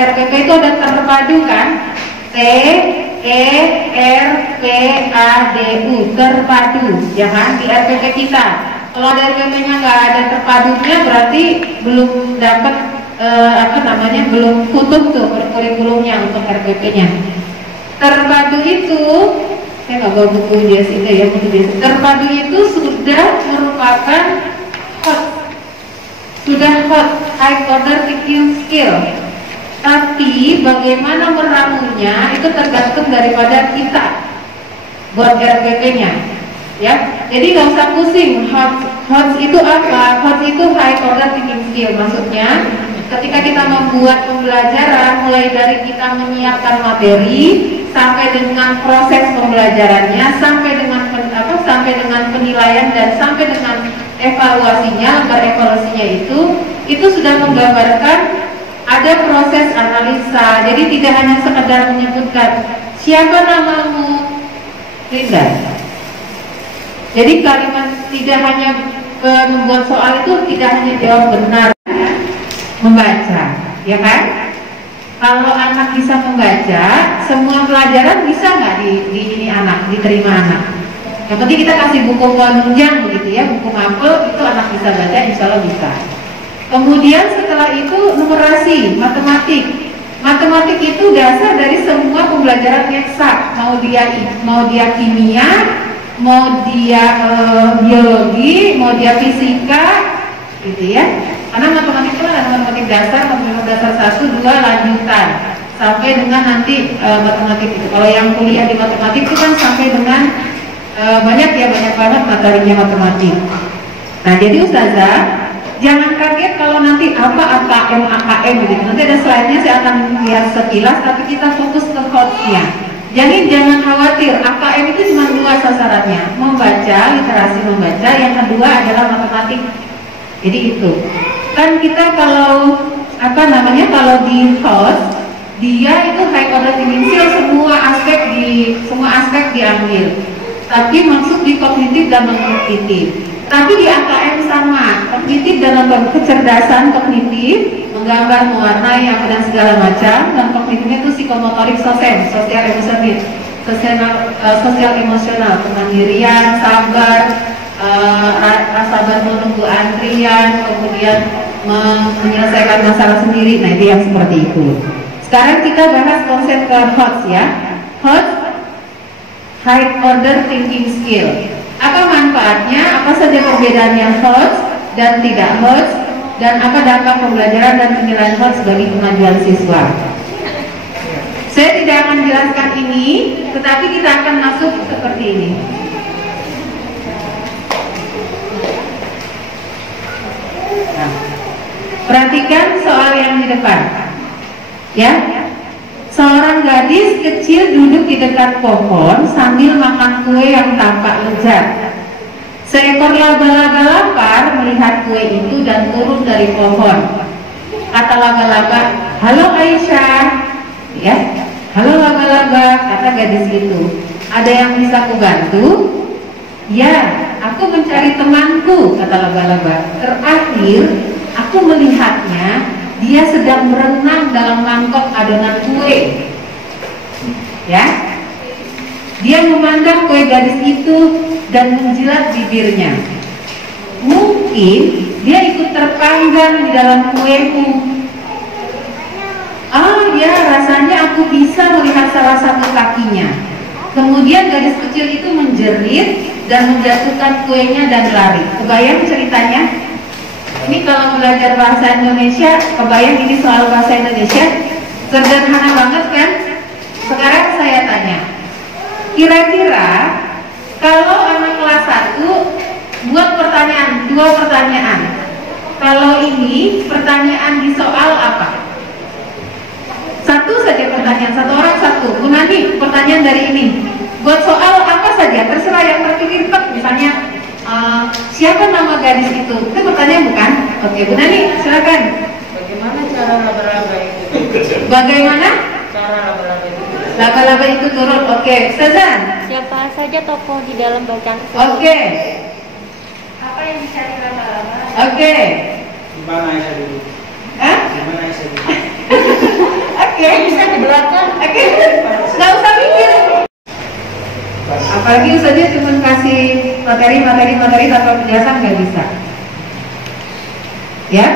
RPP itu ada terpadu kan? T E R P A D U, terpadu, ya kan? Di RPP kita. Kalau dari RPP-nya nggak ada terpadunya, berarti belum dapat belum utuh tuh kurikulumnya untuk RPP-nya. Terpadu itu, saya nggak bawa buku dia sini ya, buku dia. Terpadu itu sudah merupakan hot high order thinking skill. Tapi bagaimana meramunya itu tergantung daripada kita buat RPP-nya. Ya, jadi nggak usah pusing. Hot itu apa? Hot itu high order thinking skill. Maksudnya, ketika kita membuat pembelajaran, mulai dari kita menyiapkan materi sampai dengan proses pembelajarannya, sampai dengan penilaian dan sampai dengan evaluasinya, berevaluasinya itu sudah menggambarkan ada proses analisa. Jadi tidak hanya sekedar menyebutkan siapa namamu, Linda. Jadi kalimat tidak hanya membuat soal itu tidak hanya jawab benar, membaca, ya kan? Kalau anak bisa membaca, semua pelajaran bisa nggak diterima anak? Yang penting kita kasih buku penunjang begitu ya, buku mapel itu anak bisa baca, insya Allah bisa. Kemudian setelah itu numerasi, matematik. Matematik itu dasar dari semua pembelajaran eksak, mau dia kimia, mau dia biologi, mau dia fisika, gitu ya. Karena matematik itu ada matematik dasar 1, 2, lanjutan sampai dengan nanti matematik itu. Kalau yang kuliah di matematik itu kan sampai dengan banyak banget materinya matematik. Nah, jadi ustazah jangan kaget kalau nanti apa AKM gitu. Nanti ada slide-nya saya akan lihat sekilas, tapi kita fokus ke hotnya. Jadi jangan khawatir, AKM itu cuma 2 sasarannya, membaca, literasi membaca, yang kedua adalah matematik. Jadi itu. Kan kita kalau kalau di host, dia itu high order thinking skill, semua aspek diambil. Tapi masuk di kognitif dan non kognitif. Tapi di AKM sama, kognitif dalam kecerdasan kognitif, menggambar, mewarnai, apa dan segala macam, dan kognitifnya itu psikomotorik sosial emosional, kemandirian, sabar, sabar menunggu antrian, kemudian menyelesaikan masalah sendiri. Nah, itu yang seperti itu. Sekarang kita bahas konsep ke HOTS ya. HOTS, high order thinking skill. Apa manfaatnya? Apa saja perbedaannya HOTS dan tidak HOTS? Dan apa dampak pembelajaran dan penilaian HOTS bagi kemajuan siswa? Saya tidak akan jelaskan ini, tetapi kita akan masuk seperti ini. Nah, perhatikan soal yang di depan. Ya, seorang gadis kecil duduk di dekat pohon sambil makan kue yang tampak lezat. Seekor laba-laba lapar melihat kue itu dan turun dari pohon. Kata laba-laba, "Halo Aisyah." Ya, "Halo laba-laba," kata gadis itu. "Ada yang bisa kubantu?" "Ya, aku mencari temanku," kata laba-laba. "Terakhir aku melihatnya, dia sedang berenang dalam mangkok adonan kue." Ya, dia memandang kue gadis itu dan menjilat bibirnya. "Mungkin dia ikut terpanggang di dalam kuemu. Ah ya, rasanya aku bisa melihat salah satu kakinya." Kemudian gadis kecil itu menjerit dan menjatuhkan kuenya dan lari. Kebayang ceritanya? Ini kalau belajar bahasa Indonesia, kebayang ini soal bahasa Indonesia, sederhana banget kan? Sekarang saya tanya, kira-kira kalau anak kelas 1 buat pertanyaan, 2 pertanyaan. Kalau ini pertanyaan di soal apa? 1 saja pertanyaan, 1 orang 1. Bu Nani, pertanyaan dari ini. Buat soal apa saja, terserah yang terpilih, misalnya siapa nama gadis itu? Itu pertanyaan bukan? Oke, Bu Nani, silakan. Bagaimana cara laba-laba itu? Bagaimana? Cara laba-laba itu? Laba-laba itu turun. Oke, Sazan. Siapa saja tokoh di dalam bacaan tersebut? Oke. Apa yang dicari laba-laba? Oke. Di mana Aisyah dulu? Hah? Di mana Aisyah dulu? Apalagi saja cuma kasih materi tanpa penjelasan nggak bisa. Ya,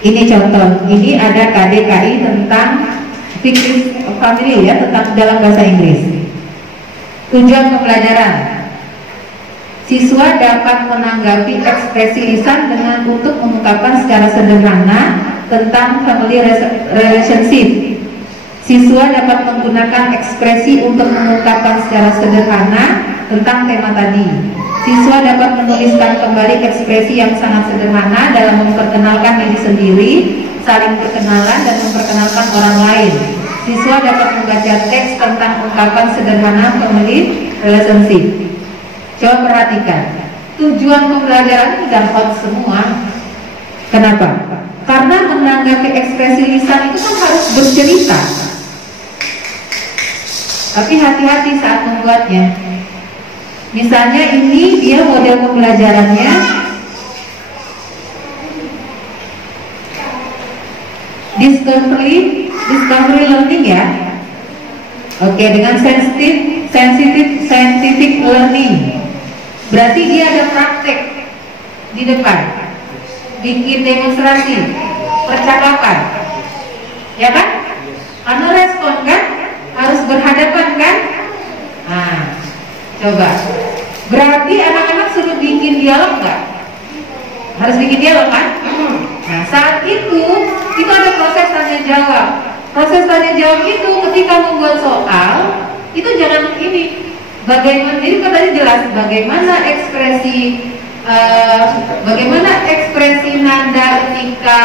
ini contoh. Ini ada KDKI tentang fikih family ya, tentang dalam bahasa Inggris. Tujuan pembelajaran: siswa dapat menanggapi ekspresi lisan dengan untuk mengungkapkan secara sederhana tentang family relationship. Siswa dapat menggunakan ekspresi untuk mengungkapkan secara sederhana tentang tema tadi. Siswa dapat menuliskan kembali ekspresi yang sangat sederhana dalam memperkenalkan diri sendiri, saling berkenalan dan memperkenalkan orang lain. Siswa dapat membaca teks tentang ungkapan sederhana family relationship. Coba perhatikan, tujuan pembelajaran sudah hot semua. Kenapa? Karena menanggapi ekspresi lisan itu kan harus bercerita. Tapi hati-hati saat membuatnya. Misalnya ini dia model pembelajarannya discovery learning ya. Oke, dengan scientific learning. Berarti dia ada praktek di depan, bikin demonstrasi, percakapan, ya kan? Karena respon kan, harus berhadapan kan? Nah, coba. Berarti anak-anak suruh bikin dialog nggak? Harus bikin dialog kan? Nah, saat itu ada proses tanya jawab. Proses tanya jawab itu ketika membuat soal itu jangan ini. Bagaimana? Jadi kan tadi jelas bagaimana ekspresi nada ketika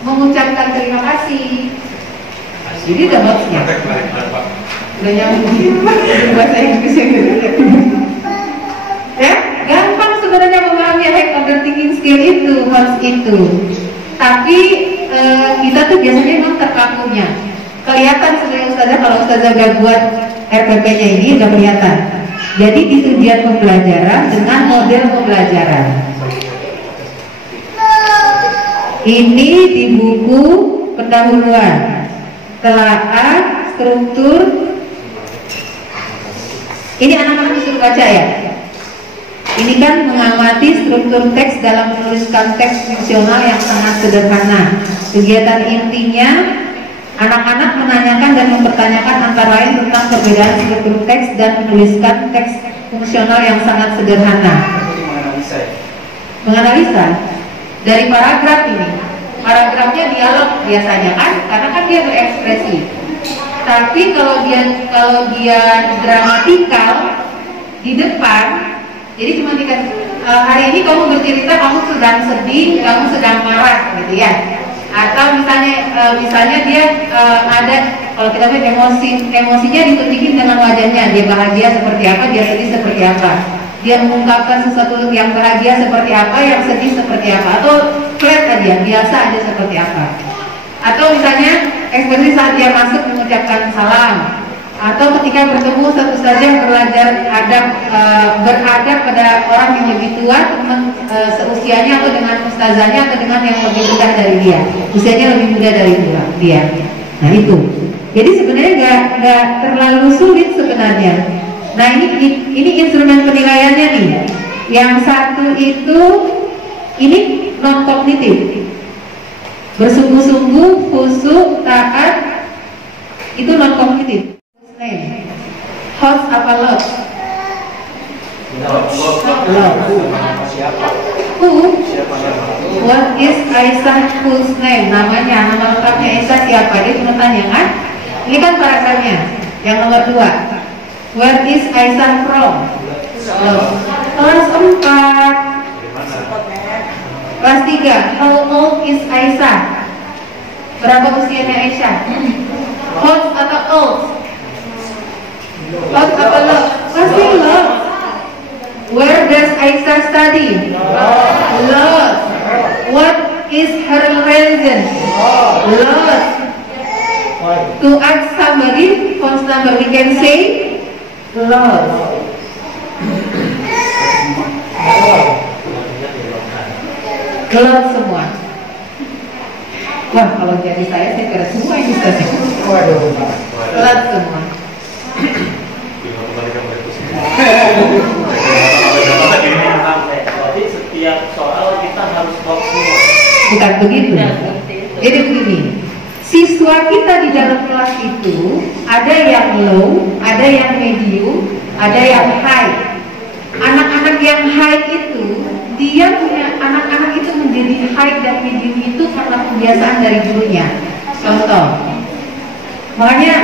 mengucapkan terima kasih. Jadi udah bagus ya. Udah nyambung bahasa Inggris ya, gampang sebenarnya memahami high order thinking skill itu, harus itu. Tapi kita tuh biasanya memang terkakunya. Kelihatan sebenarnya ustazah, kalau ustazah udah buat RPP-nya ini udah kelihatan. Jadi di tujuan pembelajaran dengan model pembelajaran. Ini di buku pendahuluan, telaah, struktur. Ini anak-anak disuruh baca ya. Ini kan mengamati struktur teks dalam menuliskan teks fungsional yang sangat sederhana. Kegiatan intinya, anak-anak menanyakan dan mempertanyakan antara lain tentang perbedaan struktur teks dan menuliskan teks fungsional yang sangat sederhana. Menganalisa dari paragraf ini. Paragrafnya dialog biasanya kan, karena kan dia berekspresi. Tapi kalau dia dramatikal di depan, jadi cuma dikasih hari ini kamu bercerita kamu sedang sedih, kamu sedang marah, gitu ya. Atau misalnya dia ada, kalau kita lihat emosinya ditunjukin dengan wajahnya, dia bahagia seperti apa, dia sedih seperti apa, dia mengungkapkan sesuatu yang bahagia seperti apa, yang sedih seperti apa, atau flat aja, biasa aja seperti apa. Atau misalnya ekspresi saat dia masuk mengucapkan salam, atau ketika bertemu satu saja belajar beradab pada orang yang lebih tua, teman seusianya atau dengan ustazahnya atau dengan yang lebih muda dari dia, usianya lebih muda dari dia. Nah itu, jadi sebenarnya nggak terlalu sulit sebenarnya. Nah ini instrumen penilaiannya nih. Yang satu itu ini non kognitif, bersungguh-sungguh, khusyuk, taat, itu non kognitif. Host apa love? Who? What is Aisyah whose name? Namanya, nama lengkapnya Aisyah siapa? Dia cuma tanya kan? Ini kan paragrafnya. Yang nomor 2. Where is Aisyah from? Kelas 4. Kelas 3. How old is Aisyah? Berapa usianya Aisyah? Hot atau old? Hot atau low? Pasti low. Where does Aisyah study? Low. What is her religion? Low. To ask somebody, first number we can say low. Gelap semua. Wah, kalau jadi saya kira semua ini saja. Gelap semua. Bukan begitu. Jadi begini, siswa kita di dalam kelas itu ada yang low, ada yang medium, ada yang high. Anak-anak yang high itu, dia punya anak-anak itu menjadi high dan medium itu karena kebiasaan dari gurunya. Contoh, makanya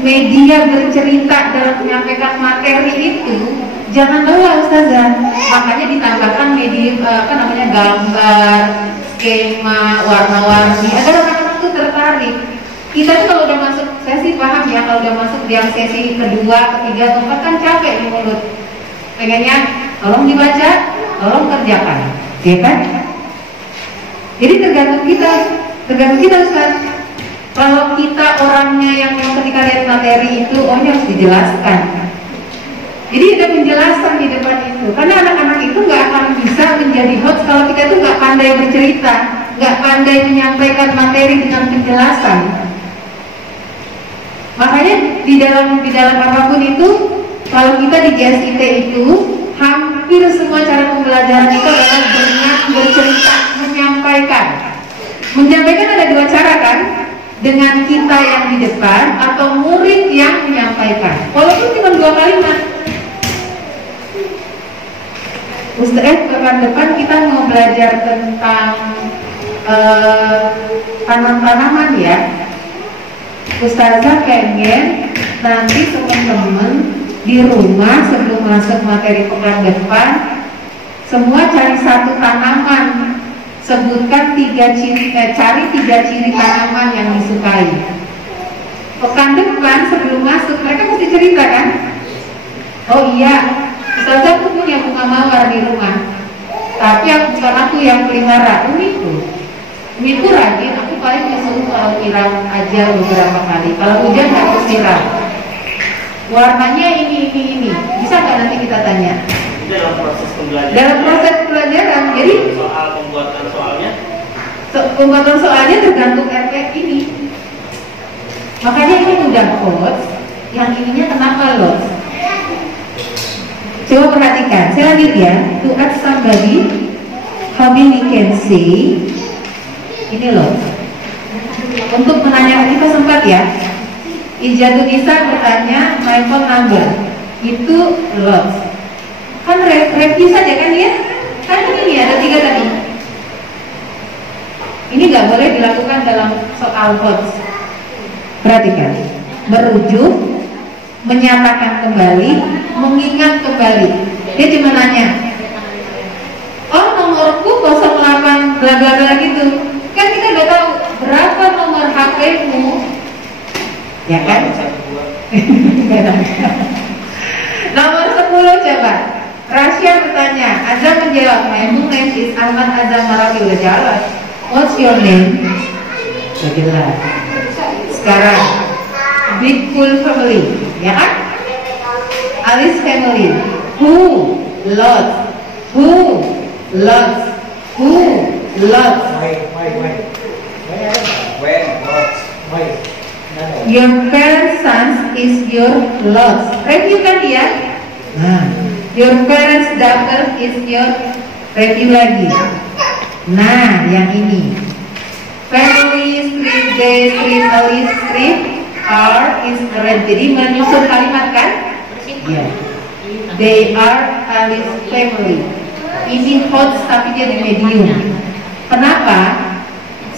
media bercerita dalam menyampaikan materi itu jangan lelah Ustazah. Makanya ditambahkan media gambar, skema, warna-warni agar anak-anak itu tertarik. Kita tuh kalau udah masuk, saya sih paham ya, kalau udah masuk yang sesi kedua, ketiga, keempat kan capek di mulut. Pengennya tolong dibaca, tolong kerjakan, ya kan? Jadi tergantung kita Ustaz. Kalau kita orangnya yang ketika lihat materi itu, oh harus dijelaskan. Jadi ada penjelasan di depan itu, karena anak-anak itu nggak akan bisa menjadi host kalau kita itu nggak pandai bercerita, nggak pandai menyampaikan materi dengan penjelasan. Makanya di dalam apapun itu, kalau kita di GSIT itu hampir semua cara pembelajaran itu adalah dengan bercerita, menyampaikan. Menyampaikan ada dua cara kan? Dengan kita yang di depan atau murid yang menyampaikan. Walaupun cuma 2 kalimat. Pekan depan kita mau belajar tentang tanam-tanaman ya. Ustazah pengen nanti teman-teman di rumah sebelum masuk materi pekan depan semua cari satu tanaman, sebutkan 3 ciri, cari 3 ciri tanaman yang disukai. Pekan depan sebelum masuk mereka mesti cerita kan? Oh iya, Ustazah aku punya bunga mawar di rumah, tapi bukan aku yang pelihara, Umiku rajin, aku paling disuruh kalau siram aja beberapa kali. Kalau hujan aku siram. Warnanya ini. Bisa nggak nanti kita tanya? Dalam proses pembelajaran. Dalam proses pembelajaran. Jadi soal pembuatan soalnya. Pembuatan soalnya tergantung efek ini. Makanya ini udah quotes, yang ininya kenapa loh? Coba perhatikan. Saya lanjut ya. To ask somebody, how many can say? Ini loh, untuk menanyakan kita sempat ya. Ijazah Nisa bertanya my phone number, itu lots. Kan review saja kan ya? Kan ini ada 3 tadi. Ini nggak boleh dilakukan dalam soal votes. Perhatikan, merujuk, menyatakan kembali, mengingat kembali. Dia cuma nanya, oh nomorku 08 bla bla bla gitu. Kan kita udah tahu berapa nomor HP-mu, ya kan? Nomor 10 coba. Rasya bertanya, Azam menjawab, my name is Ahmad Azam Marawi. Udah jawab. What's your name? Udah jelas. Sekarang Big Cool Family, ya kan? Alice Family. Who? Lots. Who? Lots. Who? Lots. Your parents' sons is your lots. Review kan dia? Nah, your parents' daughter is your review lagi. Nah, yang ini. Family, street, day, street, Alice, street, are is red. Jadi menyusun kalimat kan? Iya. They are Alice family. Ini hot tapi dia di medium. Kenapa?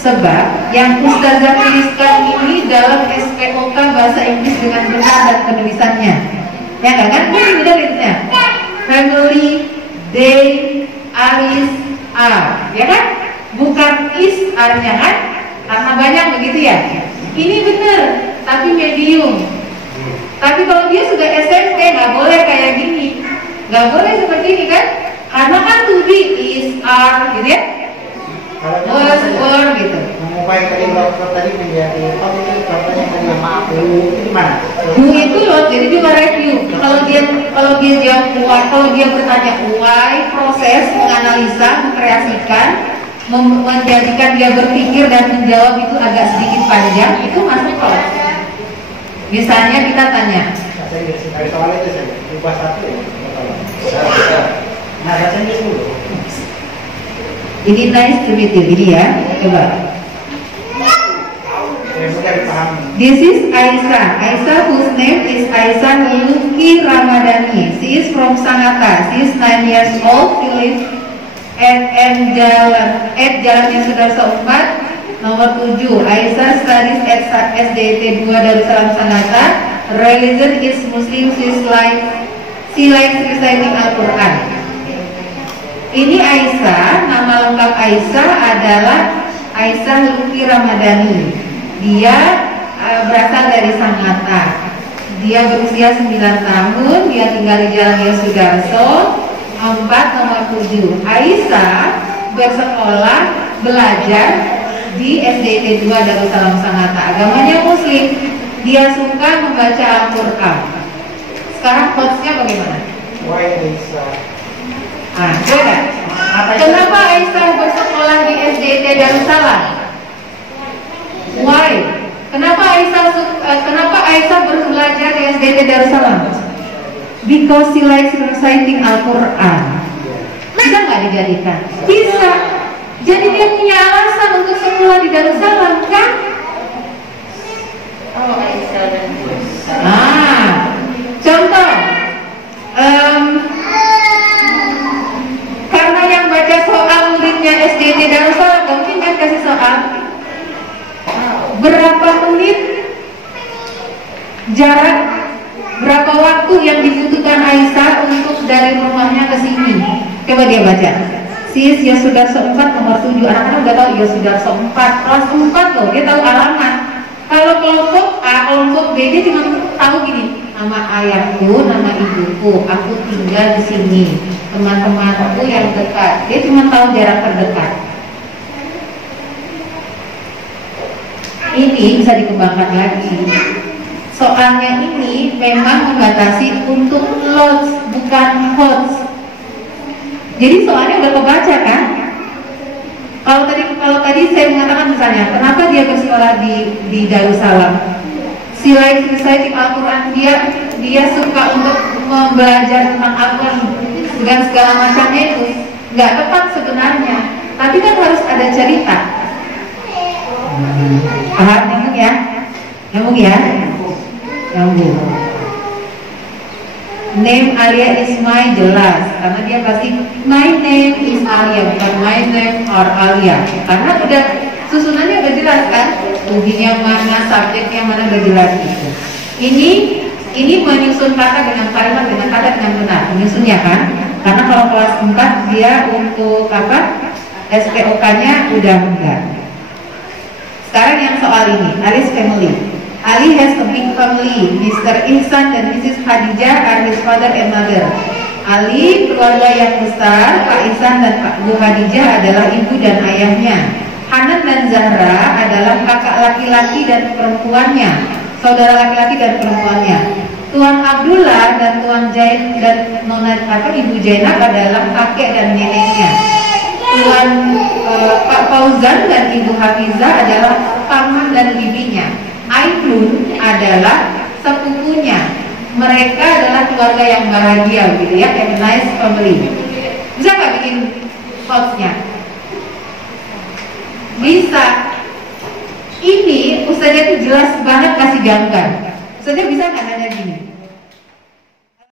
Sebab yang Ustazah tuliskan ini dalam SPOK bahasa Inggris dengan benar dan penulisannya. Ya enggak kan? Ini benar tulisnya. Family, they, Aris, are. Ya kan? Bukan is, are-nya kan? Karena banyak begitu ya. Ini benar, tapi medium. Tapi kalau dia sudah SMP nggak boleh kayak gini. Nggak boleh seperti ini kan? Karena kan to be, is, are, gitu ya. Was, were, gitu. Mengubah tadi blok tadi menjadi contohnya tadi yang aku itu gimana? Who itu loh, jadi cuma review. Kalau dia jawab why, kalau dia bertanya why, proses menganalisa, mengkreasikan, menjadikan dia berpikir dan menjawab itu agak sedikit panjang, itu masuk kalau. Misalnya kita tanya. Dari soal itu saja, ubah satu ya. Nah, bahasa Inggris dulu. Ini nice to meet you. Ini ya, coba. This is Aisyah. Aisyah whose name is Aisyah Luki Ramadhani. She is from Sangatta. She is 9 years old. She lives at Jalan Yesudarso 4, nomor 7. Aisyah studies at SDT 2 Darussalam Sangatta. Religion is Muslim. She likes reciting Al-Quran. Ini Aisyah. Nama lengkap Aisyah adalah Aisyah Luki Ramadhani. Dia berasal dari Sangatta. Dia berusia 9 tahun. Dia tinggal di Jalan Yesudarso 4 nomor 7. Aisyah bersekolah belajar di SDT 2 Darussalam Sangatta. Agamanya Muslim. Dia suka membaca Al-Quran. Sekarang quotes-nya bagaimana? Why Aisyah? Coba. Kenapa Aisyah bersekolah di SDT Darussalam? Why? Kenapa Aisyah belajar di SDT Darussalam? Because she likes reciting Al-Quran. Bisa nggak dijadikan? Bisa. Jadi dia punya alasan untuk sekolah di Darussalam, kan? Oh, Aisyah dan Contoh. Karena yang baca soal muridnya SDT Darussalam, mungkin kan kasih soal. Berapa menit jarak, berapa waktu yang dibutuhkan Aisyah untuk dari rumahnya ke sini? Coba dia baca. Sis Yesudarso 4 nomor 7. Anak-anak udah tahu Yesudarso 4 kelas 4 loh, dia tahu alamat. Kalau kelompok A, kelompok B dia cuma tahu gini, nama ayahku, nama ibuku, aku tinggal di sini, teman-temanku yang dekat. Dia cuma tahu jarak terdekat. Ini bisa dikembangkan lagi. Soalnya ini memang membatasi untuk lots, bukan hots. Jadi soalnya udah kebaca kan? Kalau tadi saya mengatakan misalnya, kenapa dia bersekolah di Darussalam? Si likes reciting Al-Quran, dia suka untuk belajar tentang Al-Quran dengan segala macamnya itu. Nggak tepat sebenarnya, tapi kan harus ada cerita. Paham nyambung ya? Nyambung ya? Nyambung. Name Alia is my jelas, karena dia pasti my name is Alia, bukan my name or Alia. Karena udah susunannya udah jelas kan? Tuhinya mana, subjeknya mana udah jelas gitu. Ini menyusun kata dengan kalimat dengan kata dengan benar, menyusunnya kan? Karena kalau kelas 4 dia untuk apa? SPOK-nya udah enggak. Sekarang yang soal ini, Ali's family. Ali has a big family. Mr. Ihsan dan Mrs. Khadijah are his father and mother. Ali keluarga yang besar. Pak Ihsan dan Pak Bu Khadijah adalah ibu dan ayahnya. Hanan dan Zahra adalah kakak laki-laki dan perempuannya, saudara laki-laki dan perempuannya. Tuan Abdullah dan Tuan Jain dan Nona Ibu Jainab adalah kakek dan neneknya. Tuan Pak Fauzan dan Ibu Hafizah adalah paman dan bibinya. Ainun adalah sepupunya. Mereka adalah keluarga yang bahagia gitu ya, yang nice family. Bisa nggak bikin quotes-nya? Bisa. Ini Ustazah itu jelas banget kasih gambar. Ustazah bisa nggak nanya gini?